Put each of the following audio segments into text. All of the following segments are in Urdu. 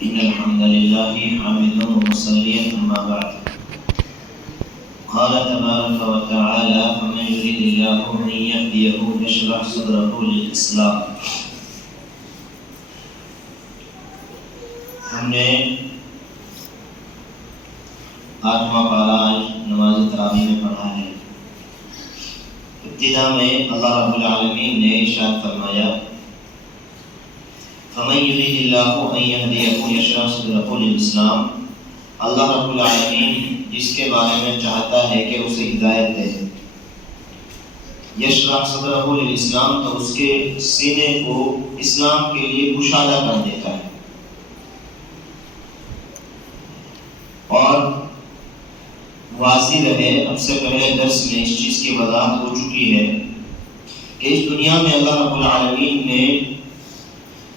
إن الحمد لله حامدا ومصليا أما بعد قال تبارك وتعالى فمن يريد الله أن يهديه يشرح صدره للإسلام. ہم نے آٹھواں پارہ آج نماز تراویح میں پڑھا ہے. ابتدا میں اللہ رب العالمین نے ارشاد فرمایا فَمَن يُرِدِ اللَّهُ أَن يَهْدِيَهُ يَشْرَحْ صَدْرَهُ لِلْإِسْلَامِ. اللہ رب العالمین جس کے بارے میں چاہتا ہے کہ اسے ہدایت دے، یشرح صدرہ للاسلام، تو اس کے سینے کو اسلام کے لیے کشادہ کر دیتا ہے. اور واضح رہے، اب سے پہلے درس میں اس چیز کی وضاحت ہو چکی ہے کہ اس دنیا میں اللہ رب العالمین نے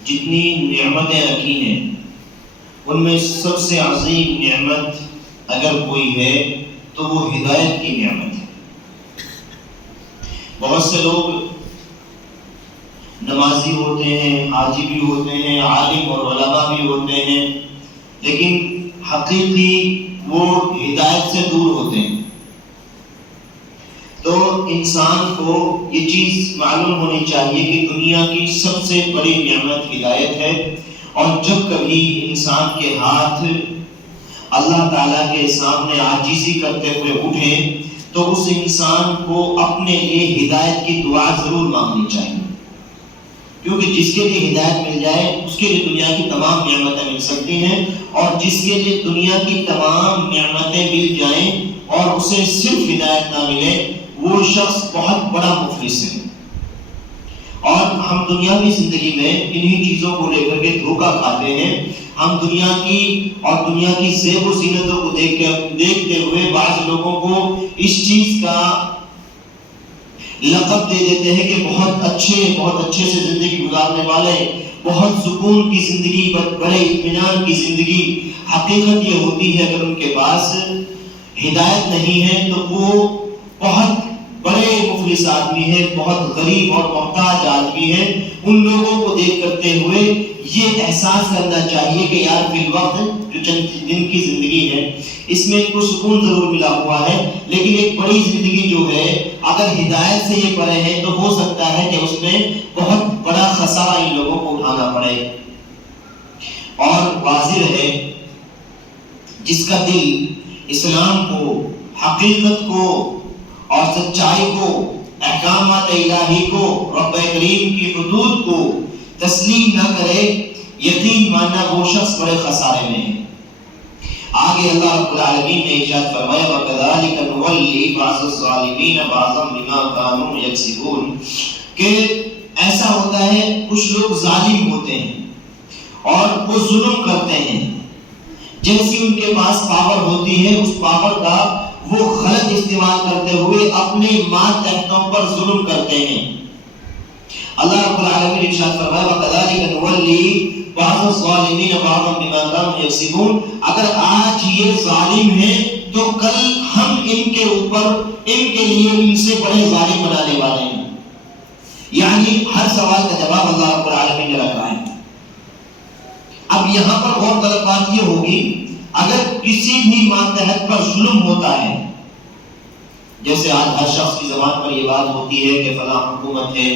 جتنی نعمتیں رکھی ہیں ان میں سب سے عظیم نعمت اگر کوئی ہے تو وہ ہدایت کی نعمت ہے. بہت سے لوگ نمازی ہوتے ہیں، حاجی بھی ہوتے ہیں، عالم اور علماء بھی ہوتے ہیں، لیکن حقیقی وہ ہدایت سے دور ہوتے ہیں. تو انسان کو یہ چیز معلوم ہونی چاہیے کہ دنیا کی سب سے بڑی نعمت ہدایت ہے، اور جب کبھی انسان کے ہاتھ اللہ تعالیٰ کے سامنے عاجزی کرتے ہوئے اٹھے تو اس انسان کو اپنے لیے ہدایت کی دعا ضرور مانگنی چاہیے، کیونکہ جس کے لیے ہدایت مل جائے اس کے لیے دنیا کی تمام نعمتیں مل سکتی ہیں، اور جس کے لیے دنیا کی تمام نعمتیں مل جائیں اور اسے صرف ہدایت نہ ملے وہ شخص بہت بڑا مفلس ہے. اور ہم دنیاوی زندگی میں انہی چیزوں کو لے کر کے دھوکہ کھاتے ہیں. ہم دنیا کی اور دنیا کی زیب و زینتوں کو دیکھتے ہوئے بعض لوگوں کو اس چیز کا لقب دے دیتے ہیں کہ بہت اچھے سے زندگی گزارنے والے، بہت سکون کی زندگی، بڑے اطمینان کی زندگی. حقیقت یہ ہوتی ہے اگر ان کے پاس ہدایت نہیں ہے تو وہ بہت بڑے مفلس آدمی ہے، بہت غریب اور محتاج آدمی ہے. ان لوگوں کو دیکھ کرتے ہوئے یہ احساس کرنا چاہیے کہ یار فی الوقت جو چند دن کی زندگی ہے اس میں ان کو سکون ضرور ملا ہوا ہے، لیکن ایک بڑی زندگی جو ہے اگر ہدایت سے یہ پڑے ہیں تو ہو سکتا ہے کہ اس میں بہت بڑا خسارہ ان لوگوں کو اٹھانا پڑے. اور واضح رہے جس کا دل اسلام کو، حقیقت کو اور سچائی کو، احکامات الہی کو، رب کریم کی حدود کو تسلیم نہ کرے، یقین ماننا وہ شخص بڑے خسارے میں ہے. آگے اللہ رب العالمین نے ارشاد فرمایا وَكَذَلِكَ نُوَلِّي بَعْضَ الظَّالِمِينَ بَعْضًا بِمَا كَانُوا يَكْسِبُونَ، کہ ایسا ہوتا ہے کچھ لوگ ظالم ہوتے ہیں اور وہ ظلم کرتے ہیں، جیسی ان کے پاس پاور ہوتی ہے اس پاور کا وہ غلط استعمال کرتے ہوئے اپنے ماتحتوں پر ظلم کرتے ہیں. اللہ رب العالمین ارشاد فرمایا وَكَذَلِكَ نُوَلِّي بَعْضَ الظَّالِمِينَ بَعْضًا بِمَا كَانُوا يَكْسِبُونَ. اگر آج یہ ظالم ہیں تو کل ہم ان کے لیے ان سے بڑے ظالم بنانے والے ہیں. یعنی ہر سوال کا جواب اللہ رب العالمین نے رکھا ہے. اب یہاں پر غور طلب بات یہ ہوگی، اگر کسی بھی ماتحت پر ظلم ہوتا ہے، جیسے آج ہر شخص کی زبان پر یہ بات ہوتی ہے کہ فلاں حکومت ہے،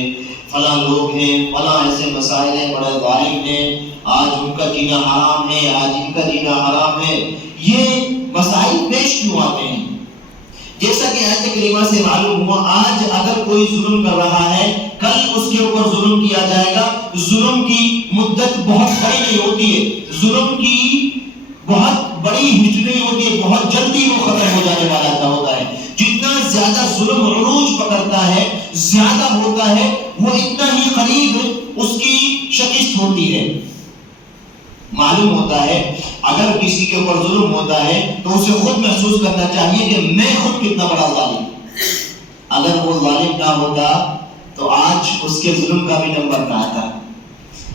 فلاں لوگ ہیں، فلاں ایسے مسائل ہیں، بڑے ظالم ہیں، آج ان کا جینا حرام ہے، آج ان کا جینا حرام ہے. یہ مسائل پیش کیوں آتے ہیں؟ جیسا کہ آیت کریمہ سے معلوم ہوا آج اگر کوئی ظلم کر رہا ہے کل اس کے اوپر ظلم کیا جائے گا. ظلم کی مدت بہت بڑی نہیں ہوتی ہے، ظلم کی بہت بڑی ہسٹری ہوتی ہے، بہت جلدی وہ ختم ہو جانے والا ہوتا ہے. جتنا زیادہ ظلم عروج پکڑتا ہے، زیادہ ہوتا ہے، وہ اتنا ہی قریب اس کی شکست ہوتی ہے. معلوم ہوتا ہے اگر کسی کے اوپر ظلم ہوتا ہے تو اسے خود محسوس کرنا چاہیے کہ میں خود کتنا بڑا ظالم. اگر وہ ظالم نہ ہوتا تو آج اس کے ظلم کا بھی نمبر نہ آتا.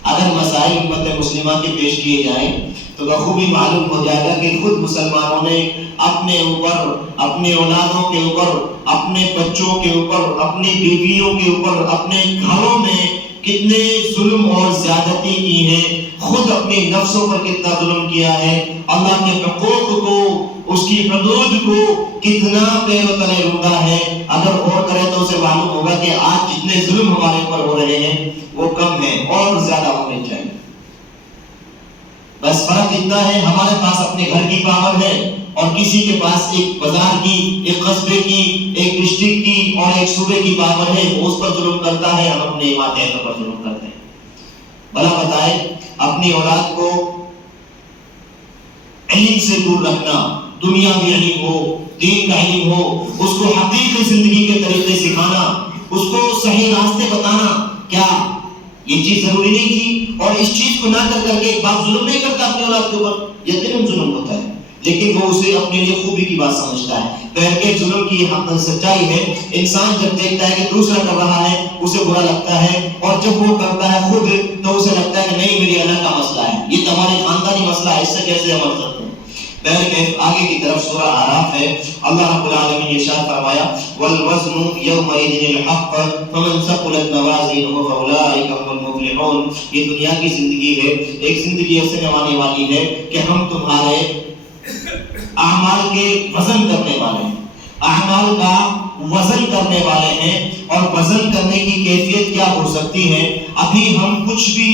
اگر مسائل امت مسلمہ کے پیش کیے جائیں تو بخوبی معلوم ہو جائے گا کہ خود مسلمانوں نے اپنے اوپر، اپنے اولادوں کے اوپر، اپنے بچوں کے اوپر، اپنی بیویوں کے اوپر، اپنے گھروں میں کتنے ظلم اور زیادتی کی ہے، خود اپنے نفسوں پر کتنا ظلم کیا ہے، اللہ کے حقوق کو، اس کی حدود کو کتنا پیر و تلے روندا ہے۔ اگر غور کرے تو اسے معلوم ہوگا کہ آج جتنے ظلم ہمارے اوپر ہو رہے ہیں وہ کم ہیں اور زیادہ ہونے چاہیے۔ بس فرق اتنا ہے، ہمارے پاس اپنے گھر کی پاور ہے اور کسی کے پاس ایک بازار کی، ایک قصبے کی، ایک ڈسٹرکٹ کی اور ایک صوبے کی پاور ہے، وہ اس پر ظلم کرتا ہے، ہم اپنے ماتحتوں پر ظلم کرتے ہیں۔ بھلا بتائے، اپنی اولاد کو علم سے دور رکھنا، دنیاوی علم ہو، دین کا علم ہو، اس کو حقیقی زندگی کے طریقے سکھانا، اس کو صحیح راستے بتانا، کیا یہ چیز ضروری نہیں تھی؟ اور اس چیز کو نہ کر کے ایک باپ ظلم نہیں کرتا اپنی اولاد کے اوپر، یقیناً ظلم ہوتا ہے، لیکن وہ اسے اپنے لیے خوبی کی بات سمجھتا ہے۔ بہرکیف ظلم کی حق سچائی ہے، انسان جب دیکھتا ہے کہ دوسرا کر رہا ہے اسے برا لگتا ہے، اور جب وہ کرتا ہے خود تو اسے لگتا ہے کہ نہیں، میری الگ کا مسئلہ ہے، یہ تمہاری خاندانی مسئلہ ہے، اس سے کیسے ہم لڑ سکتے ہیں۔ بہرکیف آگے کی طرف سورہ اعراف ہے، اللہ رب العالمین نے ارشاد فرمایا والوزن یومئذ الحق فمن ثقلت موازینہ فاولئک هم المفلحون۔ یہ دنیا کی زندگی ہے، ایک زندگی ایسے آنے والی ہے کہ ہم تمہارے اعمال کے وزن کرنے والے ہیں، اعمال کا وزن کرنے والے ہیں، اور وزن کرنے کی کیفیت کیا ہو سکتی ہے؟ ابھی ہم کچھ بھی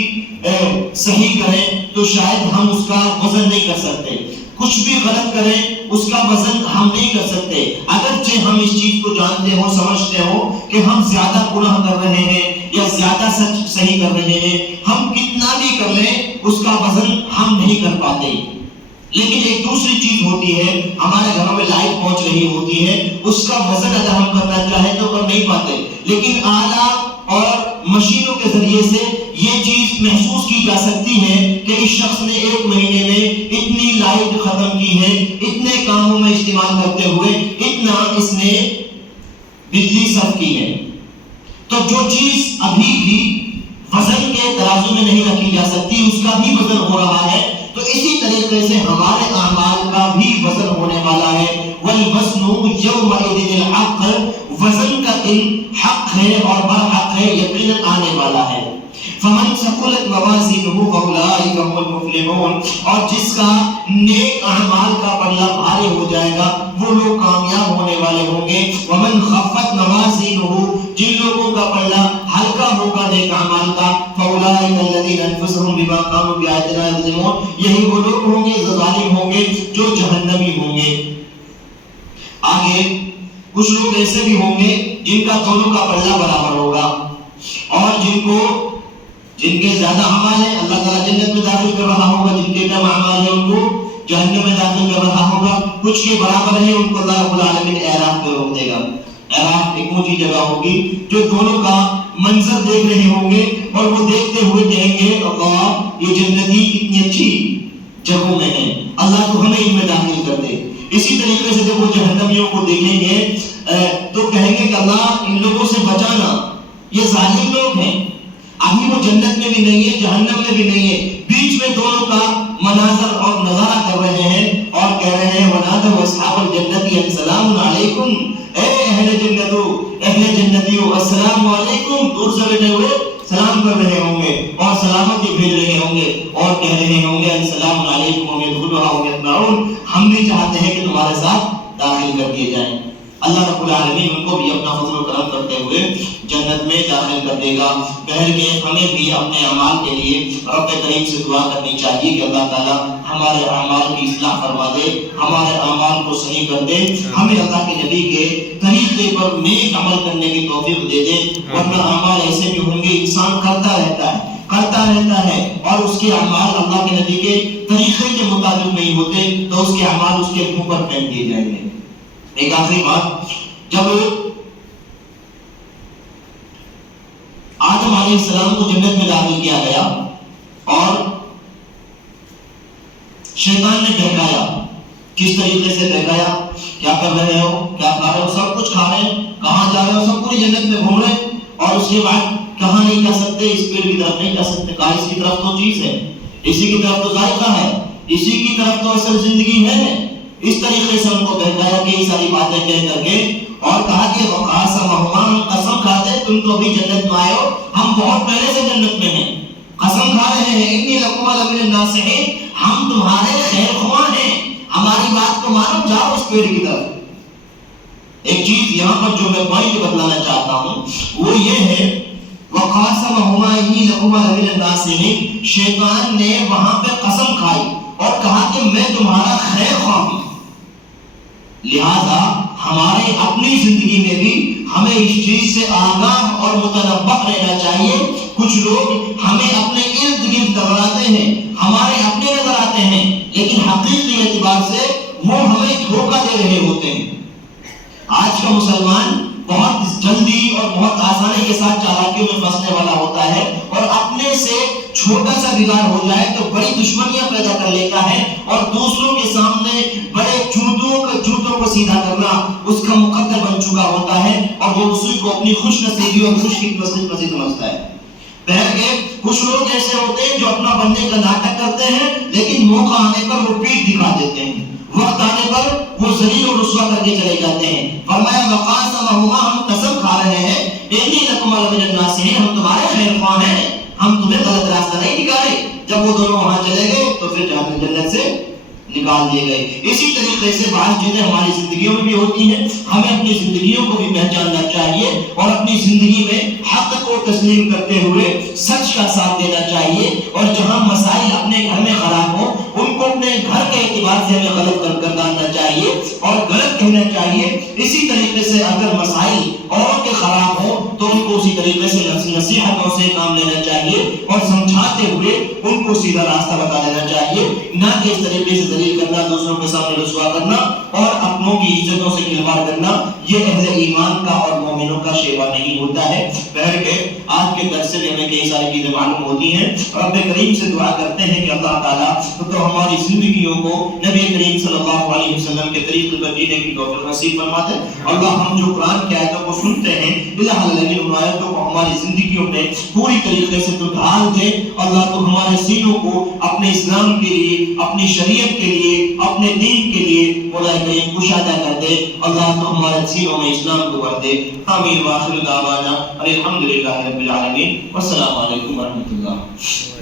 صحیح کریں تو شاید ہم اس کا وزن نہیں کر سکتے، کچھ بھی غلط کریں اس کا وزن ہم نہیں کر سکتے، اگرچہ ہم اس چیز کو جانتے ہو، سمجھتے ہو کہ ہم زیادہ گناہ کر رہے ہیں یا زیادہ سچ صحیح کر رہے ہیں، ہم کتنا بھی کر لیں اس کا وزن ہم نہیں کر پاتے۔ لیکن ایک دوسری چیز ہوتی ہے، ہمارے گھروں میں لائٹ پہنچ رہی ہوتی ہے، اس کا وزن اگر ہم کرنا چاہیں تو کر نہیں پاتے، لیکن آلہ اور مشینوں کے ذریعے سے یہ چیز محسوس کی جا سکتی ہے کہ اس شخص نے ایک مہینے میں اتنی لائٹ ختم کی ہے، اتنے کاموں میں استعمال کرتے ہوئے اتنا اس نے بجلی صرف کی ہے۔ تو جو چیز ابھی بھی وزن کے ترازو میں نہیں رکھی جا سکتی اس کا بھی وزن ہو رہا ہے، تو اسی طریقے سے ہمارے اعمال کا بھی وزن ہونے والا ہے۔ والوزن یومئذ الحق، وزن کا دن حق ہے اور برحق ہے، یقیناً آنے والا ہے۔ فمن ثقلت موازینہ فاولئک هم المفلحون، اور جس کا نیک اعمال کا پلہ بھاری ہو جائے گا وہ لوگ کامیاب ہونے والے ہوں گے۔ ومن خفت موازینہ، جن لوگوں کا پلہ ہلکا ہوگا نیک اعمال کا، فاولئک الذین انفسهم بما كانوا بآیاتنا یظلمون، یہی وہ لوگ ہوں گے، ظالم ہوں گے، جو جہنمی ہوں گے۔ آگے کچھ لوگ ایسے بھی ہوں گے جن کا دونوں کا پلہ برابر ہوگا، اور جن کے زیادہ اعمال ہیں اللہ تعالیٰ جنت میں داخل کر رہا ہوگا، جن کے کم اعمال ہیں ان کو جہنم میں داخل کر رہا ہوگا، کچھ کے برابر ہیں ان کو اللہ رب العالمین اعراف پہ روک دے گا۔ اعراف ایک اونچی جگہ ہوگی جو دونوں کا منظر دیکھ رہے ہوں گے، اور وہ دیکھتے ہوئے کہیں گے اللہ یہ جنتی کتنی اچھی جگہوں میں ہیں، اللہ تو ہمیں ان میں داخل کر دے۔ اسی طریقے سے جب وہ جہنمیوں کو دیکھیں گے تو کہیں گے کہ اللہ ان لوگوں سے بچانا، یہ ظالم لوگ ہیں، ابھی وہ جنت میں بھی نہیں ہے، جہنم میں بھی نہیں ہے، بیچ میں دونوں کا مناظر اور نظارہ کر رہے ہیں، اور کہہ رہے ہیں وَنَادَوْا أَصْحَابَ الْجَنَّةِ أَنْ سَلَامٌ عَلَيْكُمْ، اے اہل جنتیوں السلام علیکم، دور سے بیٹھے ہوئے سلام کر رہے ہوں گے اور سلامتی بھیج رہے ہوں گے، اور کہہ رہے ہوں گے السلام علیکم وَيَدْخُلُهَا وَيَطْمَعُونَ، ہم بھی چاہتے ہیں کہ تمہارے ساتھ داخل کر دیے جائیں۔ اللہ رب العالمین ان کو بھی اپنا فضل و کرم کرتے ہوئے جنت میں داخل کر دے گا۔ بہرکیف ہمیں بھی اپنے اعمال کے لیے رب کریم سے دعا کرنی چاہیے کہ اللہ تعالیٰ ہمارے اعمال کی اصلاح فرما دے، ہمارے اعمال کو صحیح کر دے، ہمیں اللہ کے نبی کے طریقے پر نیک عمل کرنے کی توفیق دے دے، ورنہ اعمال ایسے بھی ہوں گے انسان کرتا رہتا ہے اور اس کے اعمال اللہ کے نبی کے طریقے کے مطابق نہیں ہوتے تو اس کے اعمال اس کے منہ پر پھینک دیے جائیں گے۔ ایک آخری بات، جب آدم علیہ السلام کو جنت میں داخل کیا گیا اور شیطان نے بہکایا، کس طریقے سے بہکایا؟ کیا کر رہے ہو، کیا کھا رہے ہو، سب کچھ کھا رہے ہیں، کہاں جا رہے ہو، سب پوری جنت میں گھوم رہے ہیں، اور اس کے بعد کہاں نہیں جا سکتے، اس پیڑ کی طرف نہیں جا سکتے، کہا اس کی طرف تو چیز ہے، اسی کی طرف تو ذائقہ ہے، اسی کی طرف تو اصل زندگی ہے۔ اس طریقے سے ان کو بہکایا کہ یہ ساری باتیں کہہ کر کے، اور کہا کہ قسم کھاتے تم تو ابھی جنت میں آئے ہو، ہم بہت پہلے سے جنت میں ہیں، قسم کھا رہے ہیں انی لکم لمن الناصحین، ہم تمہارے خیر خواہ ہیں، ہماری بات کو مانو، جاؤ اس پیڑ کی طرف۔ ایک چیز یہاں پر جو میں پوائنٹ بتلانا چاہتا ہوں وہ یہ ہے، وَقَاسَمَهُمَا إِنِّي لَكُمَا لَمِنَ النَّاصِحِينَ، شیطان نے وہاں پہ قسم کھائی اور کہا کہ میں تمہارا خیر خواہ ہوں۔ لہذا ہمارے اپنی زندگی میں بھی ہمیں اس چیز سے آگاہ اور متنبہ رہنا چاہیے۔ کچھ لوگ ہمیں اپنے ارد گرد نظر آتے ہیں، ہمارے اپنے نظر آتے ہیں، لیکن حقیقی اعتبار سے وہ ہمیں دھوکہ دے رہے ہوتے ہیں۔ آج کا مسلمان بہت جلدی اور بہت آسانی کے ساتھ چالاکیوں میں پھنسنے والا ہوتا ہے، اور اپنے سے چھوٹا سا بگاڑ ہو جائے تو بڑی دشمنیاں پیدا کر لیتا ہے، اور دوسروں کے سامنے بڑے جوتوں کو سیدھا کرنا اس کا مقدر بن چکا ہوتا ہے، اور وہ اسی کو اپنی خوش نصیبی اور خوش قسمتی سمجھتا ہے۔ بہرکیف کچھ لوگ ایسے ہوتے ہیں جو اپنا بننے کا ناٹک کرتے ہیں، لیکن موقع آنے پر وہ پیٹھ دکھا دیتے ہیں، وقت آنے پر وہ ذلیل و رسوا کر کے چلے جاتے ہیں۔ فرمایا وَقَاسَمَهُمَا، ہم قسم کھا رہے ہیں، إِنِّي لَكُمَا لَمِنَ النَّاصِحِينَ، ہم تمہارے خیر خواہ ہیں، ہم تمہیں غلط راستہ نہیں دکھا رہے۔ جب وہ دونوں وہاں چلے گئے تو پھر جنت سے نکال دیے گئے۔ اسی طریقے سے بعض چیزیں ہماری زندگیوں میں بھی ہوتی ہیں، ہمیں اپنی زندگیوں کو بھی پہچاننا چاہیے اور اپنی زندگی میں حق کو تسلیم کرتے ہوئے سچ کا ساتھ دینا چاہیے، اور جہاں مسائل اپنے گھر میں خراب ہوں ان کو اپنے گھر کے اعتبار سے ہمیں غلط گرداننا چاہیے اور غلط کہنا چاہیے۔ اسی طریقے سے اگر مسائل اوروں کے خراب ہوں تو ان کو اسی طریقے سے نصیحتوں سے کام لینا چاہیے اور سمجھاتے ہوئے ان کو سیدھا راستہ بتا دینا چاہیے، نہ کہ اس طریقے سے ذلیل کرنا، دوسروں کے سامنے رسوا کرنا اور اپنوں کی عزتوں سے کھلواڑ کرنا۔ یہ اہل ایمان کا اور مومنوں کا شیوا نہیں ہوتا ہے۔ بہرکیف آج کے درس سے ہمیں کئی ساری چیزیں معلوم ہوتی ہیں۔ رب کریم سے دعا کرتے ہیں کہ اللہ تعالیٰ تو ہماری زندگیوں کو نبی کریم صلی اللہ علیہ وسلم کے طریقے پر جینے کی توفیق نصیب فرما دے۔ اللہ ہم جو قرآن کی آیتوں کو سنتے ہیں، الہ الذین ان آیتوں کو ہماری زندگیوں میں پوری طریقے سے تو ڈھال دے۔ اللہ تو ہمارے سینوں کو اپنے اسلام کے لیے، اپنی شریعت کے لیے، اپنے دین کے لیے مولا کریم کشادہ کر دے۔ اللہ تو ہمارے سینوں میں اسلام کو بھر دے۔ آمین۔ وآخر دعوانا الحمدللہ رب العالمین، والسلام علیکم ورحمۃ اللہ۔